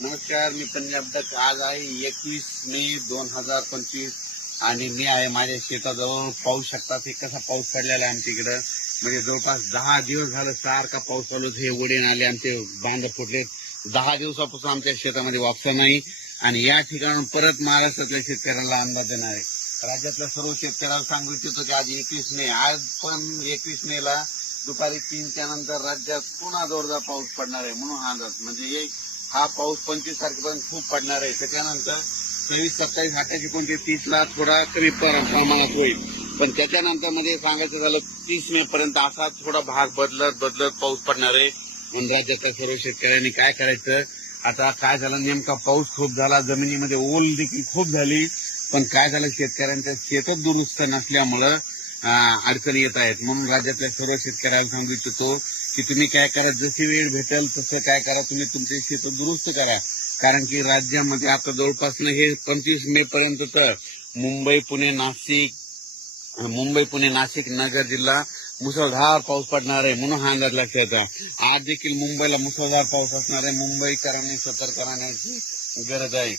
नमस्कार, मी पंजाब दत्त. आज आहे 21 मे 2025 आणि मी आहे माझ्या शेताजवळ. पाहू शकता ते कसा पाऊस पडलेला आहे आमच्या इकडं. म्हणजे जवळपास 10 दिवस झालं सारखा पाऊस चालू. हे वडे नाले आमचे बांध फुटले. 10 दिवसापासून आमच्या शेतामध्ये वापसा नाही आणि या ठिकाणून परत महाराष्ट्रातल्या शेतकऱ्यांना अंदाज देणार आहे. राज्यातल्या सर्व शेतकऱ्यांना सांगू इच्छितो की आज 21 मे, आज पण 21 मे ला दुपारी 3च्या नंतर राज्यात पुन्हा जोरदार पाऊस पडणार आहे म्हणून हा अंदाज. म्हणजे हा पाऊस 25 तारखेपर्यंत खूप पडणार आहे. त्याच्यानंतर 26, 27, 28, 29, 30 ला थोडा कमी प्रमाणात होईल. पण त्याच्यानंतर मध्ये सांगायचं झालं 30 मे पर्यंत असा थोडा भाग बदलत पाऊस पडणार आहे. म्हणून राज्यातल्या सर्व शेतकऱ्यांनी काय करायचं, आता काय झालं, नेमका पाऊस खूप झाला, जमिनीमध्ये ओल देखील खूप झाली. पण काय झालं, शेतकऱ्यांच्या शेतच दुरुस्त नसल्यामुळं अडचणी येत आहेत. म्हणून राज्यातल्या सर्व शेतकऱ्यांना सांगू इच्छितो की तुम्ही काय करा, जशी वेळ भेटेल तसं काय करा, तुम्ही तुमचे शेत दुरुस्त करा. कारण की राज्यामध्ये आता जवळपास हे 25 मे पर्यंत तर मुंबई पुणे नाशिक नगर जिल्हा मुसळधार पाऊस पडणार आहे म्हणून हा अंदाज लक्षात येतो. आज देखील मुंबईला मुसळधार पाऊस असणार आहे. मुंबईकरांनी सतर्क राहण्याची गरज आहे.